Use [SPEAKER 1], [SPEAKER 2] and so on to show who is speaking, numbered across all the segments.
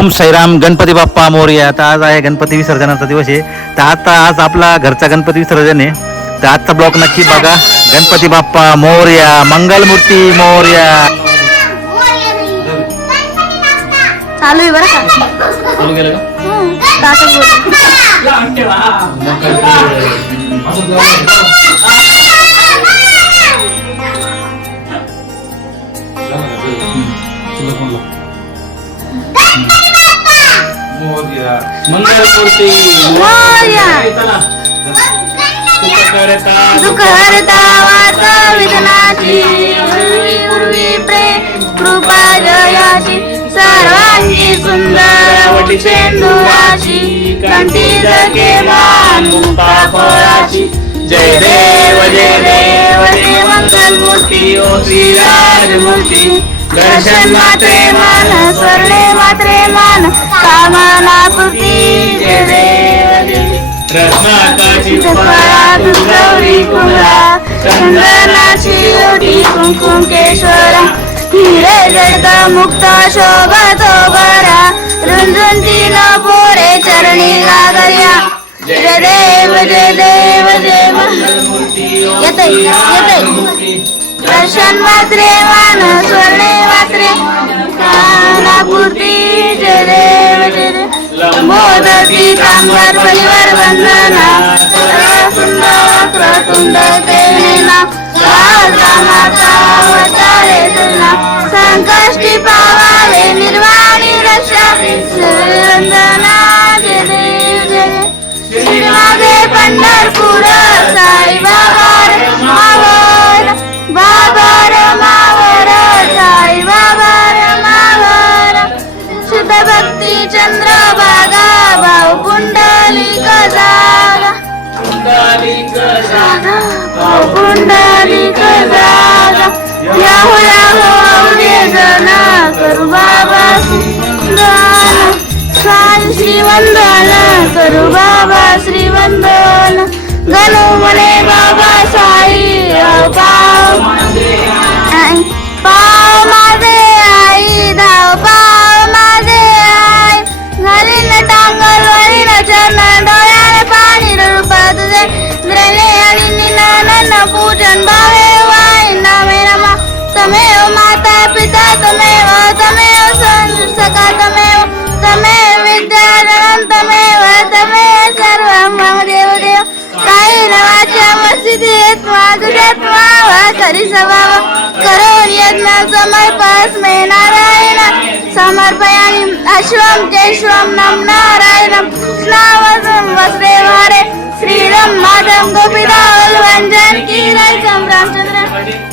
[SPEAKER 1] ओम साईराम गणपती बाप्पा मोरया. तर आज आहे गणपती विसर्जनाचा दिवस आहे. तर आता आज आपला घरचा गणपती विसर्जन आहे. तर आजचा ब्लॉग नक्की बघा. गणपती बाप्पा मोरया मंगलमूर्ती मोरया.
[SPEAKER 2] चालू आहे बरं का?
[SPEAKER 3] मंगलमूर्ती
[SPEAKER 2] मोरया.
[SPEAKER 3] चला.
[SPEAKER 2] दुःख हरता वार्त विघ्नाची पूर्वी प्रेम कृपा जयाची. सर्वांगी सुंदर वटी सिंधुराची कंठी जगे मान मुक्ता फळाची
[SPEAKER 3] जय देव जय देव जय मंगलमूर्ती ओ श्रीराजमूर्ती
[SPEAKER 2] दर्शन मात्रे मान स्वर्णे मात्रे मान कामना पूर्ती जय देव जय
[SPEAKER 3] रत्नाकाशी
[SPEAKER 2] फळा गौरी कुंभा चंदनाची ओटी कुंकुम केशवरा हिरे जडत मुक्त शोभतो बरा रुंजून तीन पोरे चरणी लागल्या. जय देव जय देव जय येते येते दर्शन वात्रे मान स्वर्णे वात्रे कानापूर्ती जरे देव जय कांबर परिवार वंदना सुंदर सुंदर प्रतुंड राजा माता अवतारे तुला संकष्टी पावावे निर्वाणी रक्षा वंदना जरे जरे श्रीमादे देव. श्री पंढरपूर पुंडलिक जागा याहो याहो आवडे जन करू बाबा श्रीवंदन साई श्रीवंदन करू बाबा श्रीवंदन. गणू म्हणे बाबा साई पाव माता पिता तमेव तमेव सं सखा तमेव तमेव विद्याधरं तमेव तमेव सर्वं मम देव देव काही नवाच्या मस्जिदीत तुझ्यात व्हावा करी सवावा करोन यज्ञ समर्पस्मे नारायण समर्पयामि अश्वं केश्वं नम नारायणं स्नावसं वस्त्रे वारे श्रीरम माधव गोपीदाल वंजन कीरय रामचंद्र हरे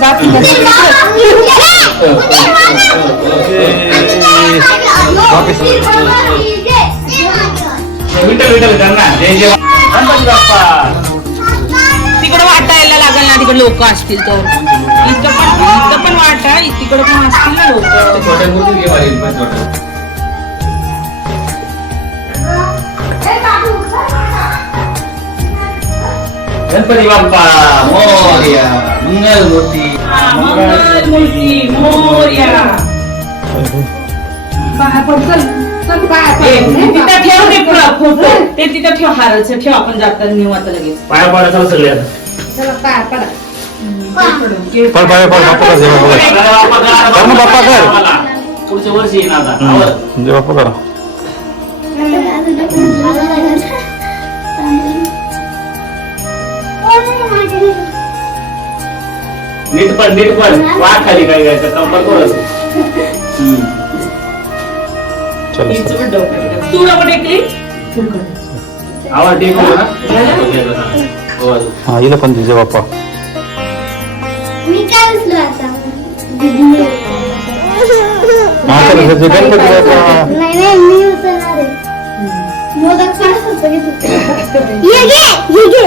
[SPEAKER 2] जात
[SPEAKER 3] विठ्ठल विठ्ठल गंगा. जय जय गणपती बाप्पा.
[SPEAKER 4] तिकडे वाटायला लागेल ना तिकडे लोक असतील तर. इथं पण इथं पण वाटा तिकडे पण असतील ना लोक.
[SPEAKER 3] गणपती बाप्पा मोरया. मंगलमूर्ती
[SPEAKER 4] मंगलमूर्ती मोरया. ए, तिथं ठेव ते पुरा फोटो. ते तिथं ठेव हाराचं ठेव आपण जाताना नेऊ आता लगेच.
[SPEAKER 3] पाया पडा चला सगळे आता.
[SPEAKER 1] बाप्पा कर कर बाप्पा कर.
[SPEAKER 3] पुढच्या वर्षी येईन आता.
[SPEAKER 1] जय बाप्पा करा.
[SPEAKER 3] नीट पण नीट पण वाट खाली काय घ्यायचं? कंबर
[SPEAKER 4] डोकं. तू डोकं टेकली.
[SPEAKER 3] आवाज हो
[SPEAKER 1] इथं पण जय बाप्पा.
[SPEAKER 2] मी काय उचलू आता?
[SPEAKER 1] हा, चला, त्याचे गणपती बाप्पा.
[SPEAKER 2] नाही नाही मी उचलणार आहे. मोदक सांगत होतो की तू. ये घे ये घे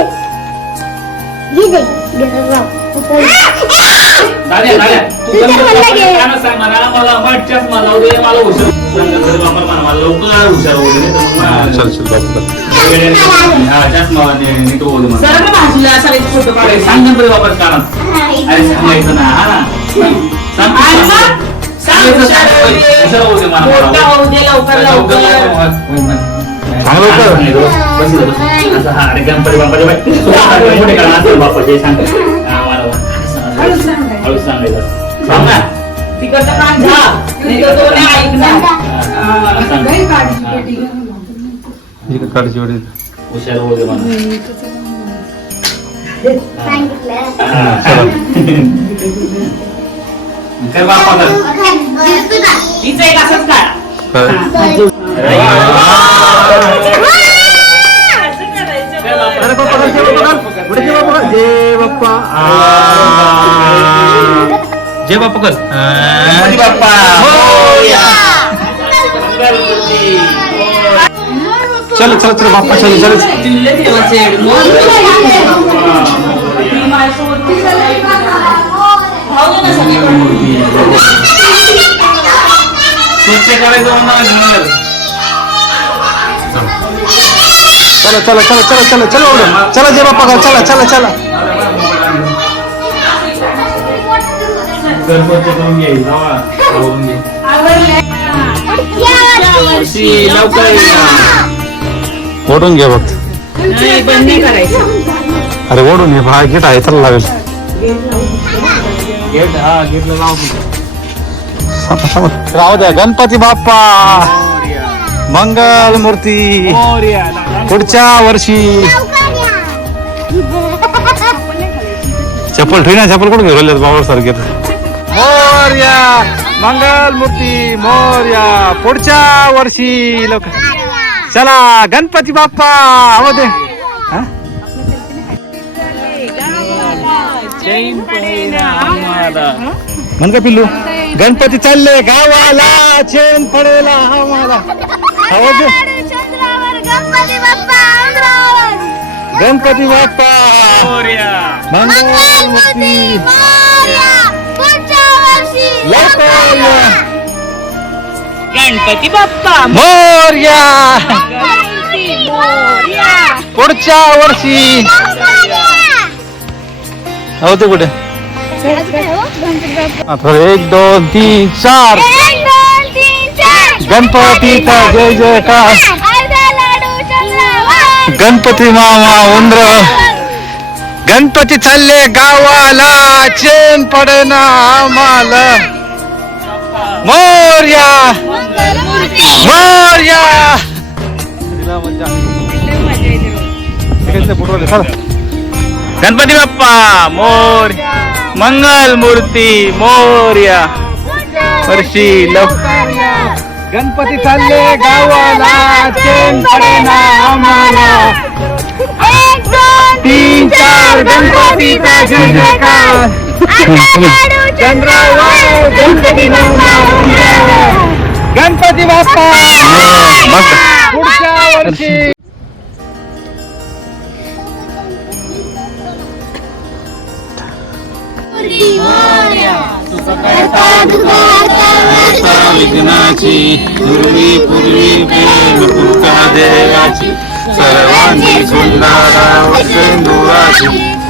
[SPEAKER 2] घे. उचल.
[SPEAKER 3] दाद्या, दाद्या, तू गणपती
[SPEAKER 2] मला घे.
[SPEAKER 3] बाप्पाचं गाणं सांग म्हणा, मला मठच्याच मला उद्या मला हुशार सांग गणपती बाप्पा म्हणा, मला लवकर हुशार होऊ दे, नाही तर मग मला-
[SPEAKER 1] चल चल बाप्पा
[SPEAKER 3] वेळेने- हा, चष्मा नी- नीट दे मला.
[SPEAKER 4] सर ना बाजूला एक फोटो
[SPEAKER 3] अरे,
[SPEAKER 4] काढायचा
[SPEAKER 3] सांग गणपती गाणं.
[SPEAKER 2] हा, इथे.
[SPEAKER 3] अरे सांगायचं ना हा ना सांग
[SPEAKER 4] आणि
[SPEAKER 3] सांग.
[SPEAKER 4] मग सांग
[SPEAKER 3] सांगायचं,
[SPEAKER 4] हुशार
[SPEAKER 3] सांग. हुशार होऊ दे मला,
[SPEAKER 4] मोठा
[SPEAKER 3] मला.
[SPEAKER 4] होऊ दे लवकर लवकर
[SPEAKER 3] सांग
[SPEAKER 1] लवकर.
[SPEAKER 3] बस, बस, बस. असं हा, अरे गणपती बाप्पाचे बाई. तू सांग, मोठे काढा, असं बाप्पाचे सांग. हा,
[SPEAKER 4] सांगायचं.
[SPEAKER 3] हळूच
[SPEAKER 4] तिकडचं झा
[SPEAKER 1] काढची
[SPEAKER 3] हुशार होऊ बाप्पा
[SPEAKER 4] एक असंच काढा
[SPEAKER 3] अरे, बाप्पा.
[SPEAKER 1] बाप्पा बाप्पा जय बाप्पा कर जय बाप्पा जय बाप्पा कर
[SPEAKER 3] गणपती बाप्पा मोरया. मंगलमूर्ती.
[SPEAKER 1] चल चल चल बाप्पा चल चल
[SPEAKER 4] दिले देवाचे मोर ती माझ्यासोबत भाऊ ना सगळे
[SPEAKER 3] स्वच्छ करायचं म्हणा घर.
[SPEAKER 1] चला चला चला चला चला चला उडे. चला जय बाप्पा कर चला चला चला
[SPEAKER 3] घर स्वच्छ करून घे जावा. आवरून घे. वर्षी. लवकर या.
[SPEAKER 1] ओढून घे फक्त
[SPEAKER 4] नाही बंद नाही करायचं.
[SPEAKER 1] अरे ओढून घे भाई गेट आहे चला लागेल.
[SPEAKER 3] गेट हा गेटला लाव
[SPEAKER 1] राहू द्या. गणपती बाप्पा. मंगल मूर्ती. पुढच्या वर्षी. चप्पल ठेवी ना चप्पल कुठे घेऊन बाबा सारखे मोर्या मंगल मूर्ती मोर्या पुढच्या वर्षी लोक चला गणपती बाप्पा आवाज दे हा? म्हण का पिल्लू गणपती चालले गावाला चेन पडेला आम्हाला आवाज दे
[SPEAKER 2] चंद्रावर गणपती बाप्पा अंधारावर.
[SPEAKER 1] गणपती बाप्पा मंगल मूर्ती
[SPEAKER 4] गणपती बाप्पा
[SPEAKER 1] मोर्या. पुढच्या वर्षी हो ते कुठे. आता एक दोन तीन चार. गणपतीचा जय जयकार
[SPEAKER 2] चंद्रावर.
[SPEAKER 1] गणपती मामा उंद्र गणपती चालले गावाला चेन पडेना आम्हाला मोर्या! मोर्या! गणपती बाप्पा मोर मंगल मूर्ती मोर्या! वर्षी लवकर गणपती चालले गावाला चेन पडेना आम्हाला.
[SPEAKER 2] एक, दोन,
[SPEAKER 1] तीन चार गणपतीचा जय जयकार गणपती बाप्पा गणपती बाप्पा पुढच्या वर्षी विघ्नाची पूर्वी पूर्वी प्रेम पुरका देवाची सर्वांची सुंदरा सेंदुराची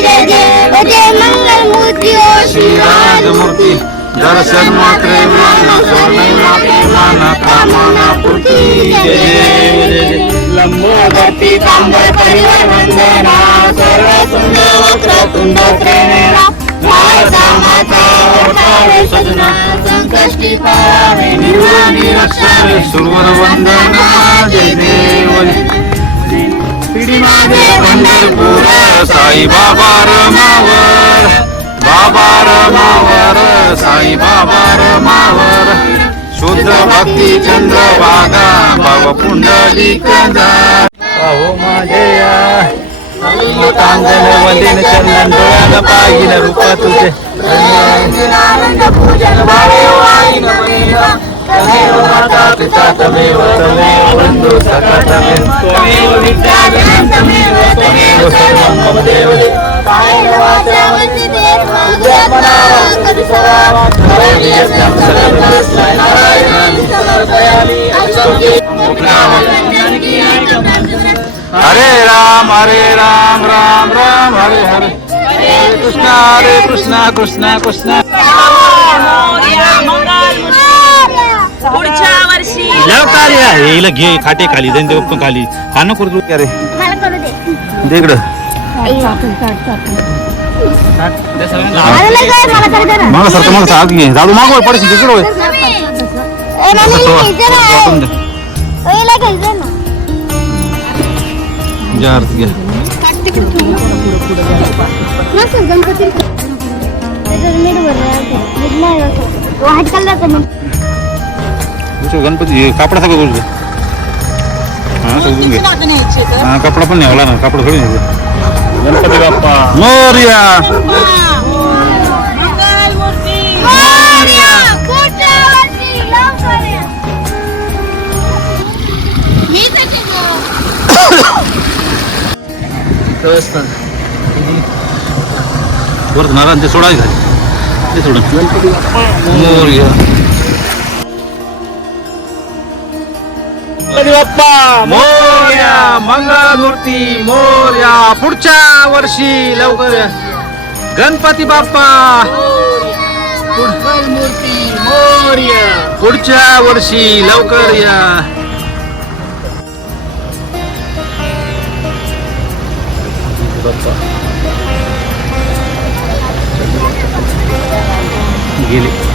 [SPEAKER 1] जय जय जय मंगल मूर्ती
[SPEAKER 2] ओ
[SPEAKER 1] श्रीराजमूर्ती दर्शन मात्रे माना स्वर्ण मात्रे माना कामना पूर्ती। जय देव जय जय
[SPEAKER 2] लंबोदर्ती तांबर परिवार वंदना सर्व सुंदर वक्र तुंड प्रेरणा समाचा ओळखावे सजना संकष्टी पावे निर्वाणी रक्षावे
[SPEAKER 1] सुरवर वंदना जय देव पिढी माझे पंढरपूर साई बाबा रमावर. बाबा रमावर साई बाबा रमावर. शुद्ध भक्ती चंद्र बागा बाबा पुंडलिक अहो माझे तांगण वंदिन चंदन डोळ्यानं पाहिलं रूप तुझे.
[SPEAKER 2] आनंद पूजन भावे वाई नमनेवा तमेव माता पिता तमेव तमेव बंधु सखा तमेव तमेव विद्या जनम तमेव तमेव सर्वं मम देवते। कायेन वाचा मनसेतेन बुद्ध्यात्मना करि सदा करोमीयस्तं सकलं तस्मै नारायणाय समर्पयामि अस्तुते जानकी
[SPEAKER 1] हरे राम हरे राम राम राम हरे हरे
[SPEAKER 4] पुढच्या वर्षी.
[SPEAKER 1] कार्य आहे. हिला घे खाटे खाली जाईन पण खाली. हा नको
[SPEAKER 2] मला करू दे.
[SPEAKER 1] दे इकडं.
[SPEAKER 2] मला नाही मला
[SPEAKER 1] मागं मागं हात घे. झाडू पडशील तिकडं होय.
[SPEAKER 2] ए मम्मी घ्यायचं ना. नसेल गणपती त्याच्यात मीठ भरलं मीठ नाही असं व्हाईट कलरचं मग
[SPEAKER 1] गणपती कापडा सगळं उचल. हा सगळं घे. हा? कपडा पण न्यावला ना कपडा थोडी न्यायचं
[SPEAKER 3] गणपती बाप्पा.
[SPEAKER 1] मोरया!
[SPEAKER 2] मोरया! पुढच्या वर्षी लवकर या. मी तर शिकलो.
[SPEAKER 1] वर नारायण ते सोडायचं. ते सोडून. मोरया!
[SPEAKER 3] बाप्पा
[SPEAKER 1] मोर्या मंगळमूर्ती मोर्या पुढच्या वर्षी लवकर या. गणपती बाप्पा
[SPEAKER 3] मूर्ती मोर्या
[SPEAKER 1] पुढच्या वर्षी लवकर या गेले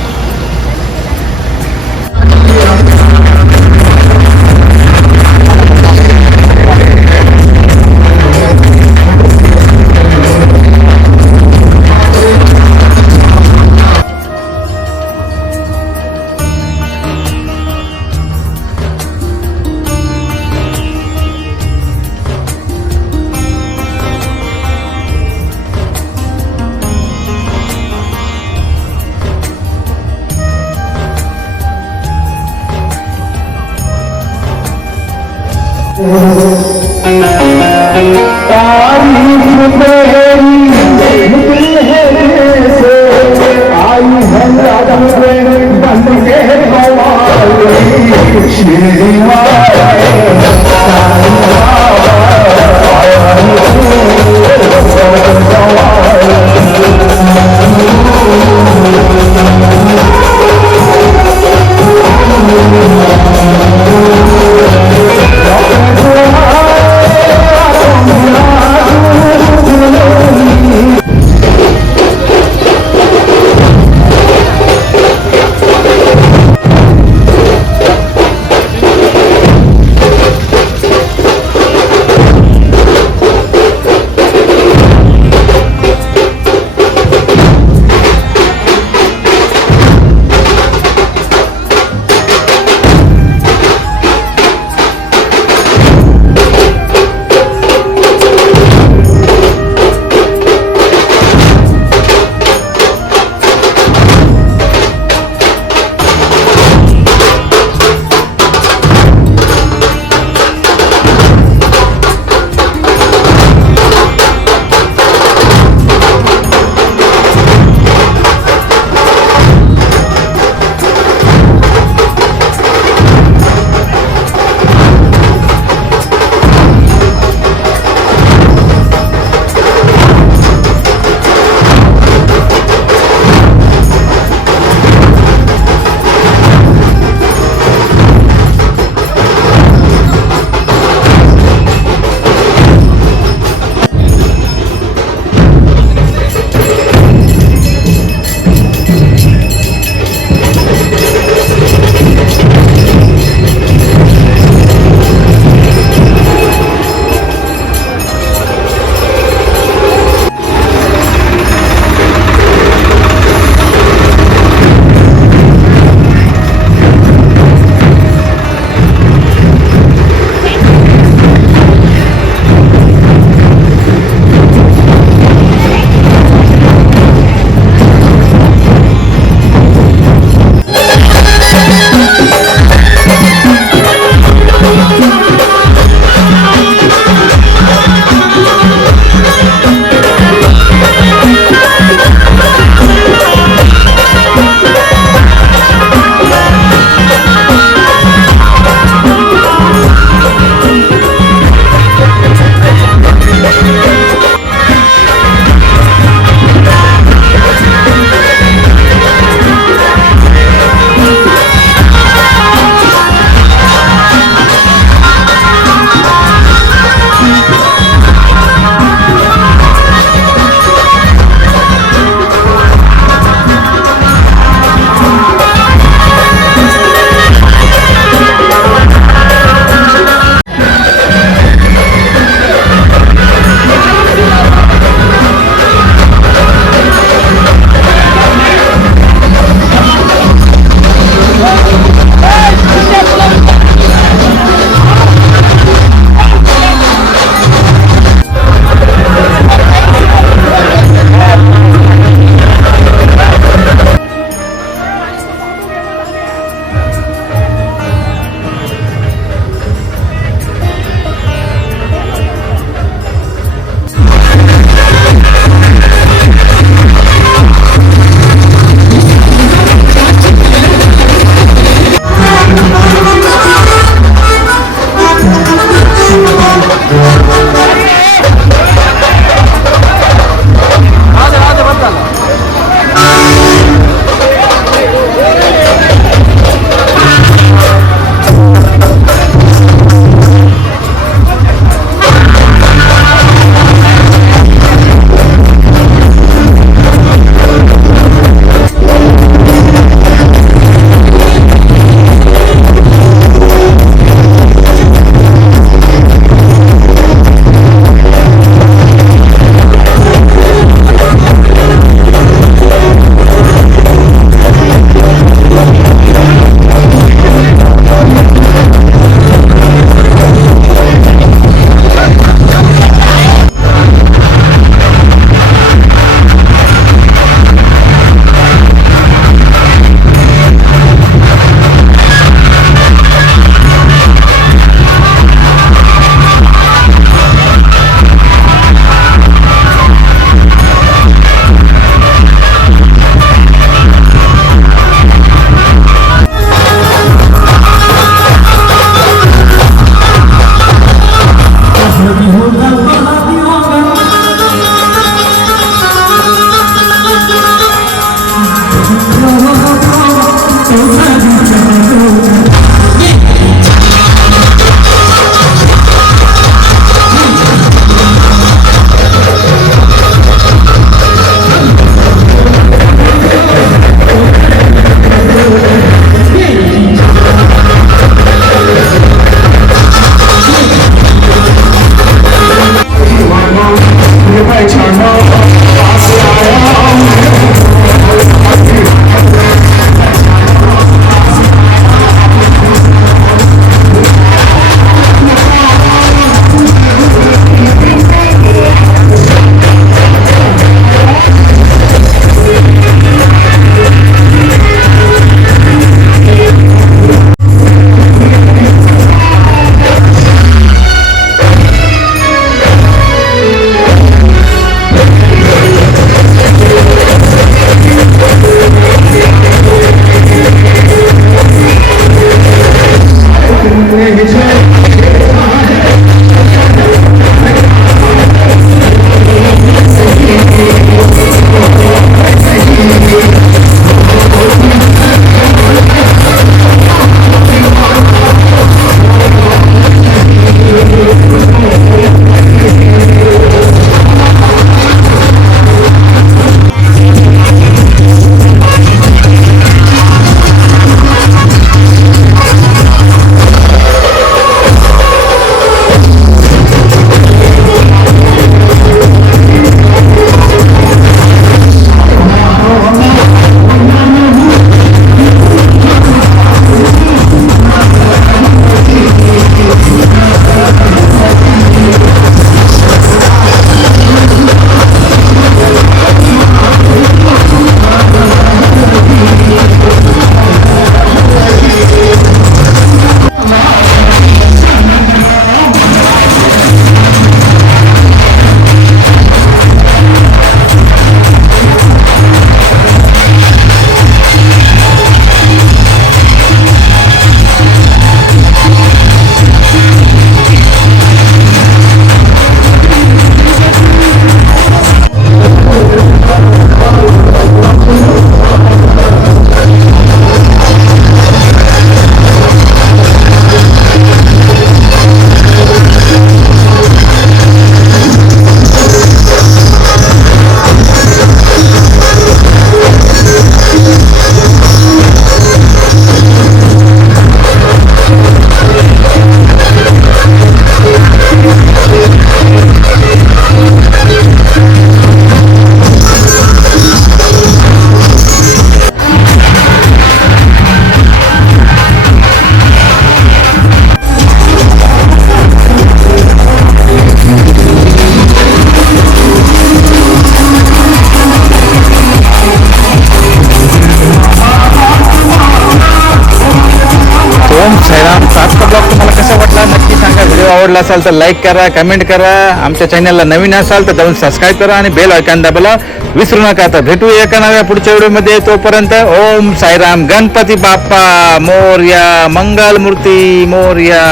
[SPEAKER 1] व्हिडिओ आवडला असाल तर लाईक करा कमेंट करा. आमच्या चॅनलला नवीन असाल तर जाऊन सबस्क्राईब करा आणि बेल ऐकान दाबायला विसरू नका. आता भेटू एका नव्या पुढच्या व्हिडिओमध्ये तोपर्यंत ओम साईराम. गणपती बाप्पा मोर्या मंगलमूर्ती मोर्या.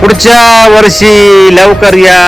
[SPEAKER 1] पुढच्या वर्षी लवकर या.